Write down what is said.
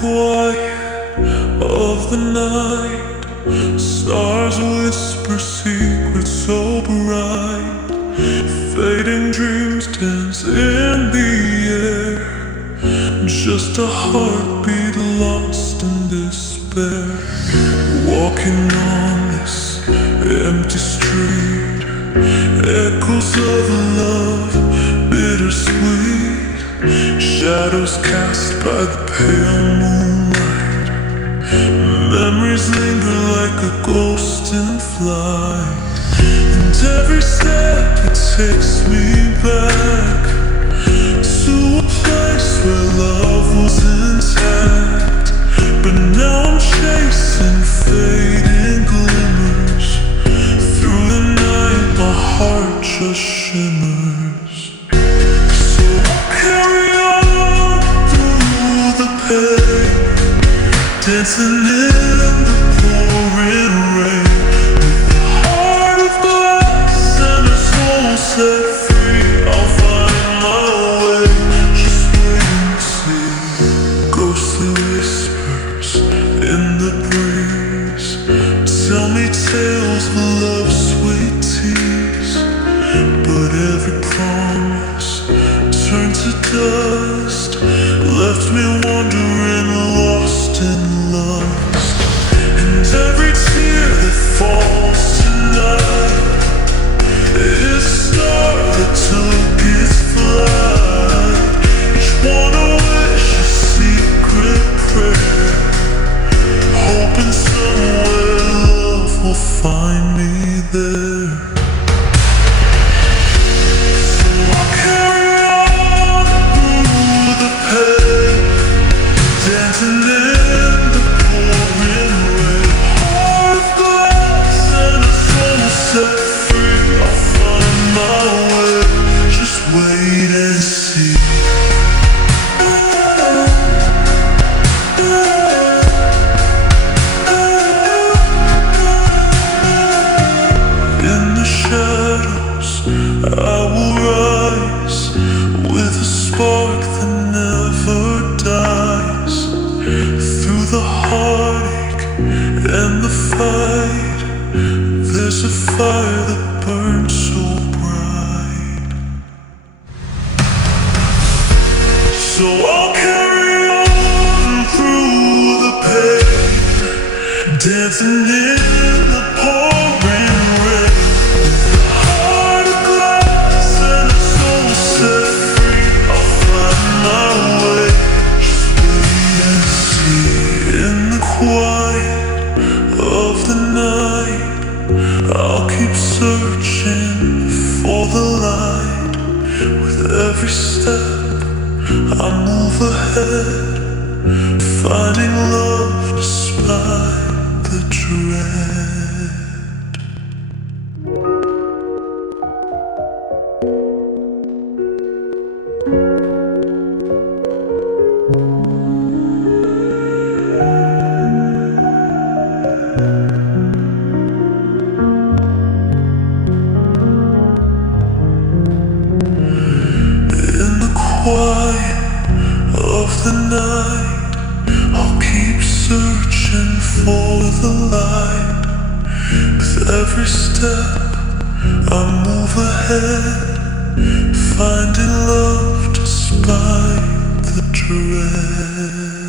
quiet of the night, stars whisper secrets so bright. Fading dreams dance in the air, just a heartbeat lost in despair. Walking on this empty street, echoes of love, bittersweet. Shadows cast by the pale moonlight, memories linger like a ghost in flight. And every step it takes me back to a place where love was intact. But now I'm chasing fading glimmers. Through the night my heart just shimmers. So I'll carry on through the pain, dancing in the pouring rain. With a heart of glass and a soul set free, I'll find my way. Just wait and see. Ghostly whispers in the breeze tell me tales of love's sweet tease. But every promise turned to dust, left me wandering, lost in lust. And every tear that falls tonight is a star that took its flight. Each one a wish, a secret prayer, hoping somewhere love will find me there. So I'll carry on through the pain, dancing in the pouring rain. Heart of glass and a soul set free, I'll find my way. Just wait and see. In the shadows I will rise, with a spark that never dies. Through the heartache and the fight, there's a fire that burns so bright. So I'll carry on through the pain, dancing in the pouring rain. With a heart of glass and a soul set free, I'll find my way. Just wait and see. In the quiet of the night, I'll keep searching for the light. With every step I move ahead, finding love despite the dread. In the quiet of the night, I'll keep searching for the light. With every step I move ahead, finding love despite the dread.